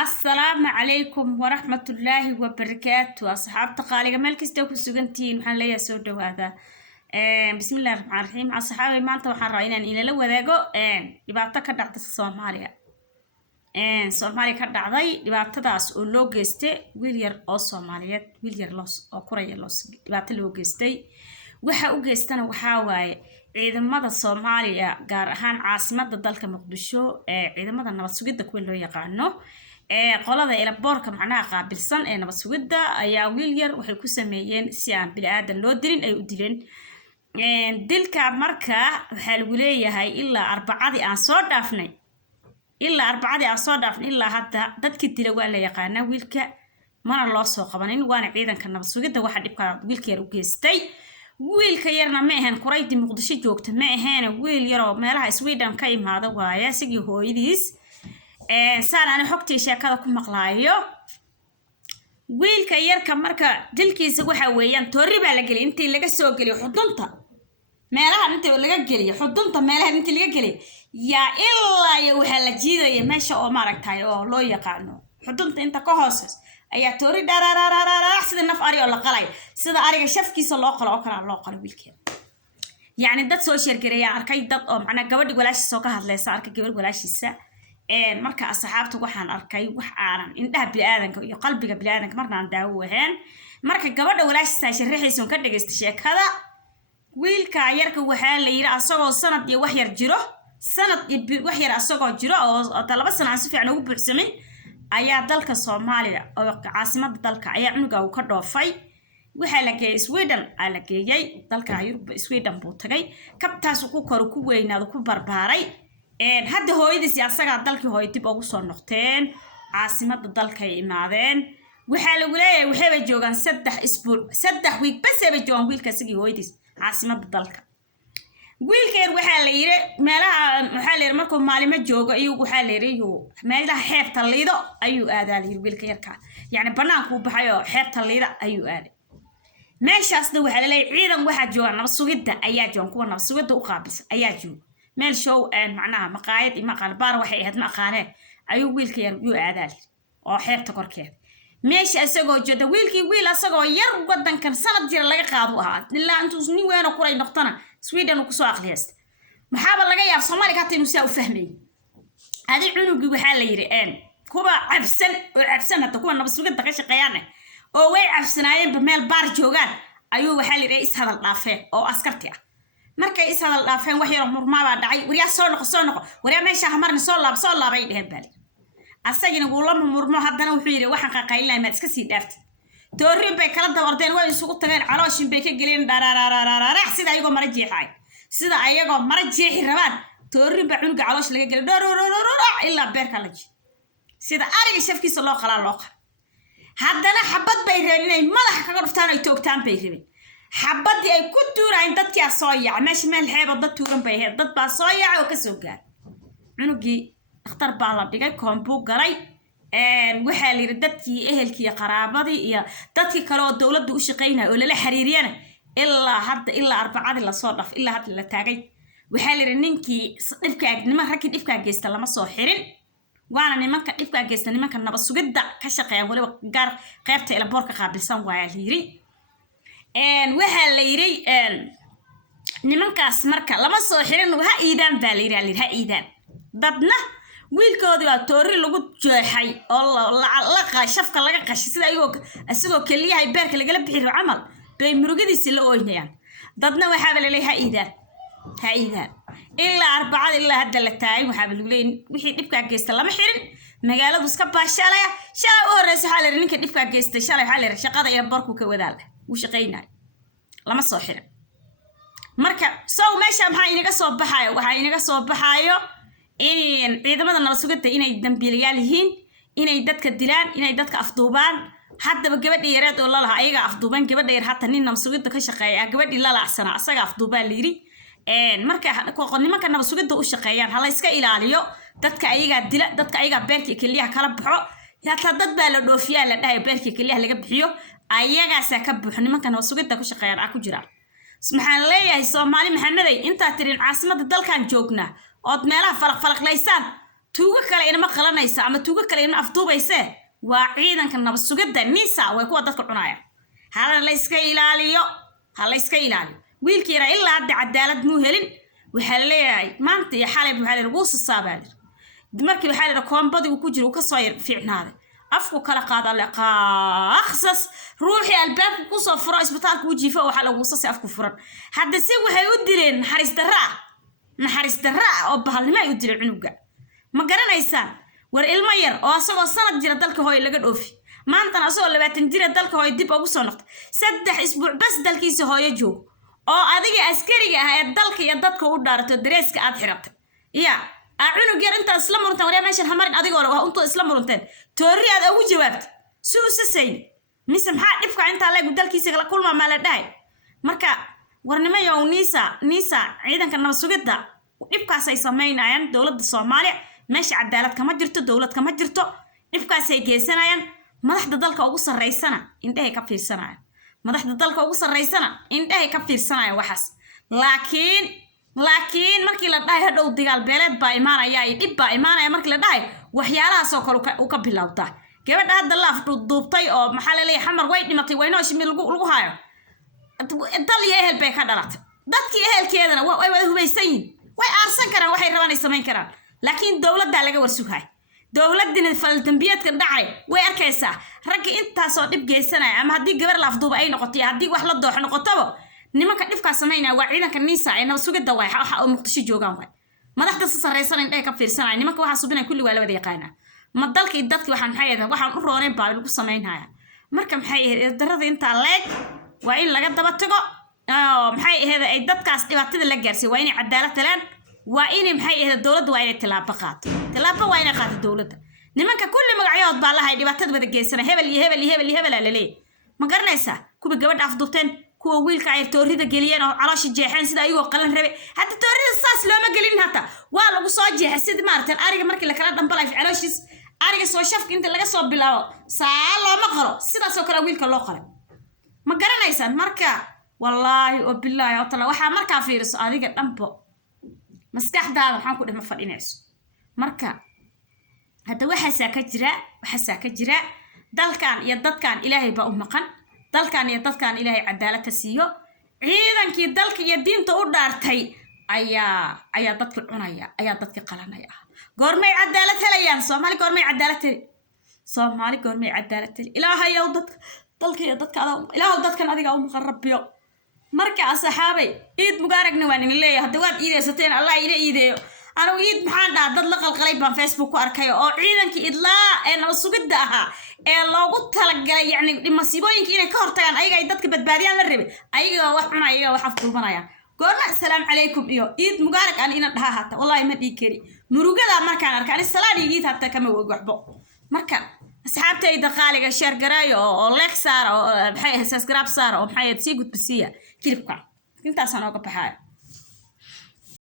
السلام عليكم ورحمة الله وبركاته أصحاب تقاليق مالك استوكو سوغنتين وحان ليا سودو هذا بسم الله الرحمن الرحيم أصحابي مانتا وحان رأينا إلى لو ذاقو لبعضتا كدعت الصوماليا صوماليا كدعضي لبعضتا داس oo loo geystay wiil yar oo Soomaaliyeed wiil yar loos oo kuraya loos dhibaato loo geystay waxa uu geystana waxa waaye ciidamada Soomaaliya gaar ahaan caasimadda dalka Muqdisho ciidamada nabad sugidda kuwa loo yaqaano qolada ila boorka macnaha qaabilsan nabad sugidda ayaa wiil yar waxay ku sameeyeen si aan bilaadan loo dilin ay u dileen dilka marka waxa lagu leeyahay ilaa arbacadii aan soo dhaafnay ilaa hadda dadkii dila waa la yaqaanaa wiilka mana loo soo qabanin waana ciidanka nabad sugidda waxa dhibka wiilka yar u geystay wiilka yarna ma ahan Quraydii Muqdisho joogta ma ahan wiil yar oo meelaha Sweden ka imaada waaya sigii hooyadiis saaraan xogtii sheekada ku maqlaayo wiilka yarka marka dilkiisa waxa weeyaan toori baa la galay intii laga soo galiyo xudunta meelaha intii laga galiyo xudunta meelaha intii laga galiyo yaa ilaa iyo waxa la jiidayo meesha oo maaragtay oo loo yaqaano xudunta inta ka hooseysa ayaa toori dararararax sida naf ari oo la qalay sida ariga shafkiisa loo qalo oo kala loo qalo wiilkeeda yaani dad soo sheergareeya arkay dad oo macna gabadhi walaashiisa oo ka hadlaysa arkay gabadh walaashiisa marka asxaabtu waxaan arkay wax aanan indhaha bilaadanka iyo qalbiga bilaadanka marnaan daawo wahaan marka gabadha walaashiisa sharaxiisa ka dhageystay sheekada wiilka yarka waxa la yiri asagoo sanad iyo wax yar jiro wax yar asagoo jiro oo talaba sanad si fiican ugu buuxsamay ayaa dalka Soomaaliya oo caasimadda dalka ayaa cunuga uu ka dhoofay waxa la geeyay Sweden la geeyay dalka Yurub Sweden buu tagay kabtaas ku kor ku weynaado ku barbaaray hadda hooyadiis asaga dalkii hooyo dib ugu soo noqteen caasimadda dalka ay imaadeen waxa lagu leeyahay waxay joogan 3 isbuuc 3 week bas ay joogan wiilka sigii hooyadiis caasimadda dalka wiilka yar waxa la yiri meelaha waxa la yiri markuu maalimo joogo ayuu waxa la yiri meelaha xeebta liido ayuu aadaa wiilka yarka yaani banaanku baxayo xeebta liida ayuu aaday meeshaasna waxa la leeyahay ciidan waxa joogan nabad sugidda ayaa joogan kuwa nabad sugidda u qaabilsan ayaa jooga meel show macnaha maqaayad ima qalbaar waxay ahayd ma aqaaneen ayuu wiilka yar u aadaa oo xeebta korkeeda meesha asagoo jooda wiil asagoo yar wadankan sanad jira laga qaado ahaa ilaa intuu nin weyn oo kuray noqtana Sweden ku soo aqliyasta maxaa laga yaab Soomaaliga hata inuu saa u fahmay adi cunugi waxa la yiri kuba cabsan hata kuwa nabad sugidda ka shaqeeyaan oo way cabsanaayeen meel baar joogan ayuu waxa la yiri is hadal dhaafeen oo askarti ah markay is hadal dhaafeen wax yar murmaaba dhacay wariya soo noqo wariya meesha hamarna soo laabay dheheen bali asagina uu la murmo haddana wuxuu yiri waxaan qaqaylay ma iska sii dhaaftay toorin bay kala dawardeen way isugu tageen calooshin bay ka galeen dararararax sida ayagoo mara jeexi rabaan toorin ba cunuga caloosh laga galay dorororor illa beerka la jii sida ariga shafkiisa loo qala haddana xabad bay reebinay madax kaga dhuftaan ay toogtaan bay reebin xabadii ay ku tuuraan dadkii soo yac meesh meel xeebo dad tuuran bay ahayd dad baa soo yac oo ka soo gaar cunugii dhakhtar baa la dhigay koombu galay waxa la yiri dadkii ehelkii qaraabadii iyo dadkii kale oo dawladdu u shaqeynay oo la xiriiriyana ilaa arbacadii la soo dhaf ilaa hadda la taagay waxa la yiri ninkii dhibka geysta lama soo xirin waana nimanka dhibka geysta nimanka nabad sugidda ka shaqeeya waliba gaar qaybta ila boorka qaabilsan waa la yiri waxa la yiri nimankaas marka lama soo xirin waxa iidaan baa la yiri ha iidaan dadna wiilkoodii waa toori lagu jeexay oo la qashafka laga qashay sida asagoo kaliyahay beerka laga bixiro amal bay murugadiisa la ooynayaan dadna waxa la leeyahay ha iidaan ilaa arbacada ilaa hadda la taagay waxa lagu leeyahay wixii dhibka geysta lama xirin magaaladu iska baashalaya shalay oo horeeyay waxa la yiri ninka dhibka geystay shalay waxa la yiri shaqada iyo barku ka wadaal u shaqeynay lama soo xirin marka soo meesha waxa inaga soo baxayo in ciidamada nabad sugidda inay dambiilayaal yihiin inay dadka dilaan inay dadka afduubaan haddaba gabadh yareed oo la lahaa ayaga afduuban gabadh yar hata nin nabad sugidda ka shaqeeya gabadhii la laacsana asaga afduubaa la yiri marka nimanka nabad sugidda u shaqeeyaan hala iska ilaaliyo dadka ayaga dila dadka ayaga beerkii kaliya kala baxo hata dad baa la dhoofiyaa la dhahay beerkii kaliya laga bixiyo ayagaas ka buux nimanka nabad sugidda ku shaqeeyaan ku jiraan maxaan leeyahay Soomaali maxameday inta tirin caasimadda dalkan joognaa ood meelaha falaqlaysaan tuuga kale inama qalanaysa ama tuuga kale inama afduubayse waa ciidanka nabad sugidda nisa way kuwa dadka cunaya hala la iska ilaaliyo wiilkii yara ilaa hadda cadaalad muu helin waxaa leeyahay maanta iyo xalay waxaa leeyahay lagu sasaabaali markii waxaa leeyahay koombadii uu ku jiro uu ka soo fiicnaaday afku kala qaada la qaaqsas ruuxi albaabku ku soo furo isbitaalka uu jiifo waxa lagu sasay afku furan hadda si waxay u dileen naxariis darra oo bahalnimo ay u dileen cunuga ma garanaysaa war ilmo yar oo asagoo sanad jira dalka hooy laga dhoofi maantana asagoo 20 jira dalka hooy dib ugu soo noqday 3 isbuuc bas dalkiisa hooyo joog oo adiga askariga ah ee dalka iyo dadka u dhaarto dareeska aad xiratay cunug yar inta isla muruntaan wariya meeshan hamarin adigoo waa intuu isla murunteen toori aad ugu jawaabto suusasay mise maxaa dhibka inta leeg dalkiisa kala kulma ma la dhahay marka warnimayo nisa ciidanka nabad sugidda dhibkaas ay sameynayaan dawladda Soomaaliya meesha cadaalad kama jirto dawlad kama jirto dhibkaas ay geysanayaan madaxda dalka ugu sareysana indhahay ka fiirsanayaan waxaas laakiin markii la dhahay hadhow dagaal beeleed baa imaanaya ay dhib baa imaanaya markii la dhahay waxyaalahaas oo kale u ka bilowda gabadha hadda laaf duubtay oo maxaa la leeyahay xamar way dhimatay waynoo shimil lagu haayo dal iyo ehel bay ka dhalatay dadkii ehelkeedana way wada hubaysan yihiin way aarsan karaan waxay rabaan ay samayn karaan laakiin dawladda laga warsugahay dawladina fal dambiyeedka dhacay way arkaysaa ragga intaas oo dhib geysanaya ama haddii gabar laaf duuba ay noqoto haddii wax la doox noqotaba nimanka dhibka sameynaa waa ciidanka nisa ay nabad sugidda waxa oo muqdisho joogaan way madaxda sareysan indhaha ka fiirsanay nimanka waxa subinay kulli waa la wada yaqaana ma dalkii dadkii waxaan xayada waxaan u roonay baa lagu sameynaya marka maxay darada inta leeg waa in laga daba tago maxay ahayd ay dadkaas dhibaatada la gaarsiin waa inay cadaalad helaan waa inay maxay ahayd dawladda waa inay tilaabo waa inay qaato dawladda nimanka kulli magacyood baa lahayd dhibaatada wada geysana hebel la leeyahay ma garanaysaa kuwa gabadha afduubteen kuwa wiilka ay toorida geliyeen oo caloosh jeexeen sida ayuu qalan rabay hadda toorida saas looma gelin hata waa lagu soo jeexay sida maartan ariga markii la kala dhambalay calooshis ariga soo shafka inta laga soo bilaabo saa looma qalo sidaas oo kale wiilka loo qalay ma garanaysaan marka wallaahi oo billaahi oo tala waxa markaa fiiriso adiga dhanbo maskaxdaada waxaan ku dhima fadhinayso marka hadda waxa ka jira dalkan iyo dadkan ilaahay baa u maqan dalkan iyo dadkan ilaahay cadaalad ka siiyo ciidankii dalka iyo diinta u dhaartay ayaa dadka cunaya ayaa dadka qalanaya goormay cadaalad helayaan Soomaali goormay cadaalad ilaahay oo dalka iyo dadka ilaahay dadkan adiga u maqan rabbiyo marka asxaabay iid mubaaragna waan in leeyahay hadda waad iideysateen Allah ila iideeyo anu iid maxaan dad la qalqalay baan Facebook ku arkay oo ciidankii idlaa ee nabad sugidda ahaa ee loogu talagalay yani masiibooyinka inay ka hortagaan ayaga ay dadka badbaadiyaan la rabay ayaga wax cunaya wax afduubanayaan goorma assalaamu calaykum iyo iid mubaarag aan ina dhaha hata wallahi ma dhigi kari murugada markaan arkay ani salaadigiid hata kama waxbo marka asxaabtayda qaaliga share garaayo oo like saar oo maxay subscribe saar oo maxay sii gudbisiya kilibka intaas aan uga baxay